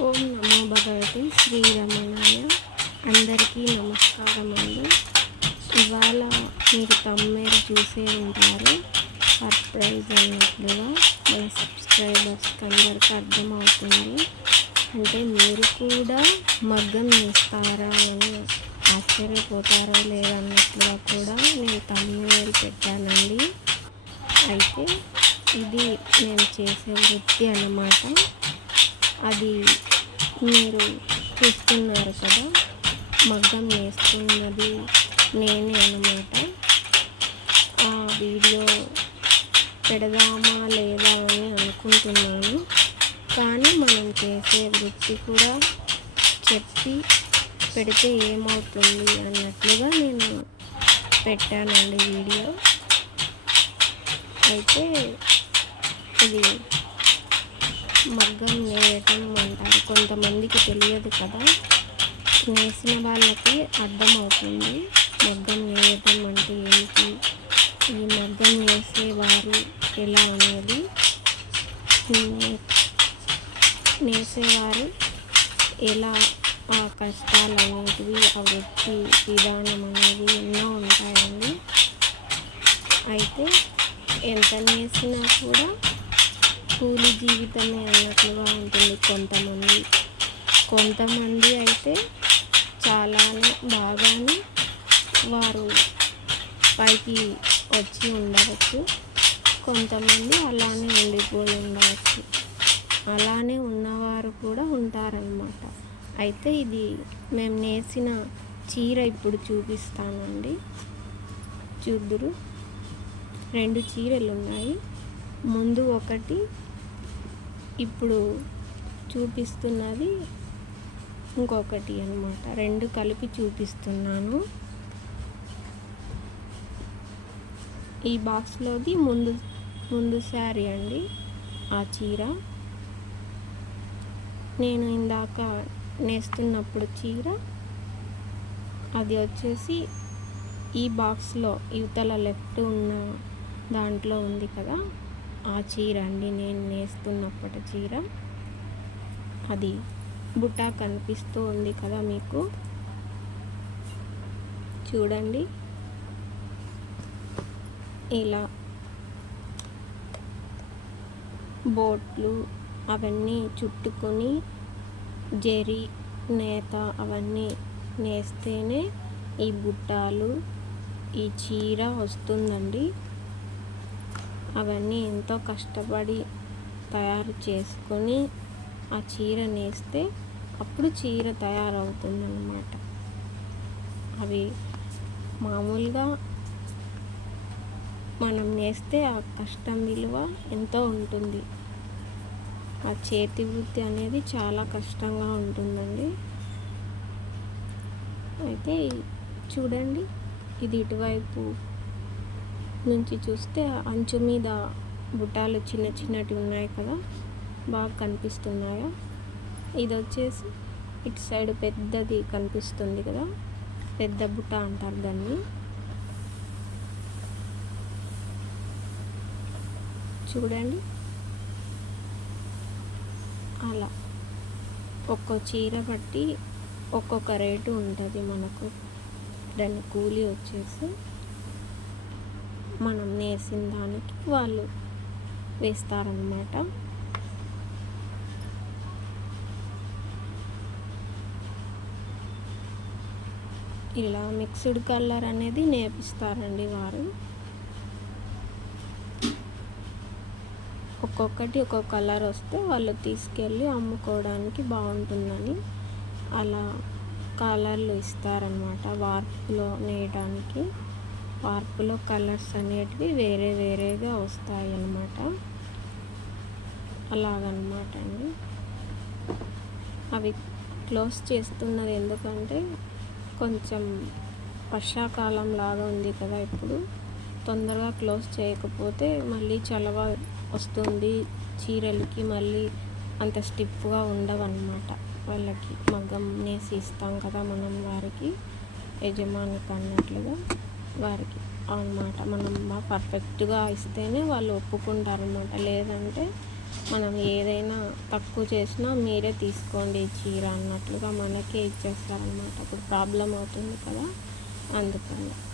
ఓం నమో భగవతి శ్రీరమణాయ అందరికీ నమస్కారం అండి ఇవాళ మీరు తమ్మేరు చూసే ఉంటారు. సర్ప్రైజ్ అన్నట్లుగా మన సబ్స్క్రైబర్స్కి అందరికీ అర్థమవుతుంది. అంటే మీరు కూడా మగ్గం చేస్తారా అని ఆశ్చర్యపోతారో లేదన్నట్లుగా కూడా నేను తమ్మేరు పెట్టానండి. అయితే ఇది నేను చేసే వృత్తి అన్నమాట. అది మీరు చూస్తున్నారు కదా మగ్గం వేస్తున్నది నేనే అనమాట ఆ వీడియో పెడదామా లేదా అని అనుకుంటున్నాను. కానీ మనం చేసే వృత్తి కూడా చెప్పి పెడితే ఏమవుతుంది అన్నట్లుగా నేను పెట్టానండి వీడియో. అయితే ఇది మగ్గం నేయటం అంటారు కొంతమందికి తెలియదు కదా. నేసిన వాళ్ళకి అర్థమవుతుంది మగ్గం నేయటం అంటే ఏంటి ఈ మగ్గం నేసేవారు ఎలా అనేది? నేసేవారు ఎలా? ఆ కష్టాలు అనేటివి ఆ వృత్తి విధానం అనేది ఎన్నో ఉంటాయండి. అయితే ఎంత నేసినా కూడా కూలి జీవితమే అన్నట్లుగా ఉంటుంది కొంతమంది. కొంతమంది అయితే చాలానే బాగానే వారు పైకి వచ్చి ఉండవచ్చు. కొంతమంది అలానే ఉండిపోయి ఉండవచ్చు. అలానే ఉన్నవారు కూడా ఉంటారనమాట అయితే ఇది మేము నేసిన చీర ఇప్పుడు చూపిస్తానండి. చూద్దురు. రెండు చీరలు ఉన్నాయి ముందు ఒకటి ఇప్పుడు చూపిస్తున్నది ఇంకొకటి అనమాట రెండు కలిపి చూపిస్తున్నాను. ఈ బాక్స్లోది ముందు ముందు శారీ అండి ఆ చీర. నేను ఇందాక నేస్తున్నప్పుడు చీర. అది వచ్చేసి ఈ బాక్స్లో యువతల లెఫ్ట్ ఉన్న దాంట్లో ఉంది కదా. ఆ చీర అండి నేను నేస్తున్నప్పటి చీర. అది బుట్ట కనిపిస్తూ ఉంది కదా మీకు? చూడండి. ఇలా బోట్లు అవన్నీ చుట్టుకొని జెరీ నేత అవన్నీ నేస్తేనే ఈ బుట్టాలు ఈ చీర వస్తుందండి. అవన్నీ ఎంతో కష్టపడి తయారు చేసుకొని ఆ చీర నేస్తే అప్పుడు చీర తయారవుతుందన్నమాట. అవి మామూలుగా మనం నేస్తే ఆ కష్టం విలువ ఎంతో ఉంటుంది. ఆ చేతి వృత్తి అనేది చాలా కష్టంగా ఉంటుందండి. అయితే చూడండి ఇది ఇటువైపు నుంచి చూస్తే అంచు మీద బుట్టాలు చిన్న చిన్నటి ఉన్నాయి కదా బాగా కనిపిస్తున్నాయా? ఇది వచ్చేసి ఇటు సైడ్ పెద్దది కనిపిస్తుంది కదా పెద్ద బుట్ట అంటారు దాన్ని. చూడండి. అలా. ఒక్కో చీర బట్టి ఒక్కొక్క రేటు ఉంటుంది మనకు. దాని కూలి వచ్చేసి మనం నేసిన దానికి వాళ్ళు వేస్తారనమాట ఇలా మిక్స్డ్ కలర్ అనేది నేర్పిస్తారండి వారు. ఒక్కొక్కటి ఒక్కొక్క కలర్ వస్తే వాళ్ళు తీసుకెళ్ళి అమ్ముకోవడానికి బాగుంటుందని అలా కలర్లు ఇస్తారనమాట వార్పులో నేయడానికి వార్పులో కలర్స్ అనేటివి వేరే వేరేగా వస్తాయి అన్నమాట అలాగనమాట అండి. అవి క్లోజ్ చేస్తున్నది ఎందుకంటే కొంచెం వర్షాకాలం లాగా ఉంది కదా ఇప్పుడు. తొందరగా క్లోజ్ చేయకపోతే మళ్ళీ చలవ వస్తుంది. చీరలకి మళ్ళీ అంత స్టిఫ్గా ఉండవన్నమాట. వాళ్ళకి మగ్గం నేసి ఇస్తాం కదా మనం వారికి యజమానికి అన్నట్లుగా. వారికి అనమాట మనం పర్ఫెక్ట్గా ఇస్తేనే వాళ్ళు ఒప్పుకుంటారు అనమాట లేదంటే మనం ఏదైనా తక్కువ చేసినా మీరే తీసుకోండి చీర అన్నట్లుగా మనకే ఇచ్చేస్తారనమాట అప్పుడు ప్రాబ్లం అవుతుంది కదా? అందుకని.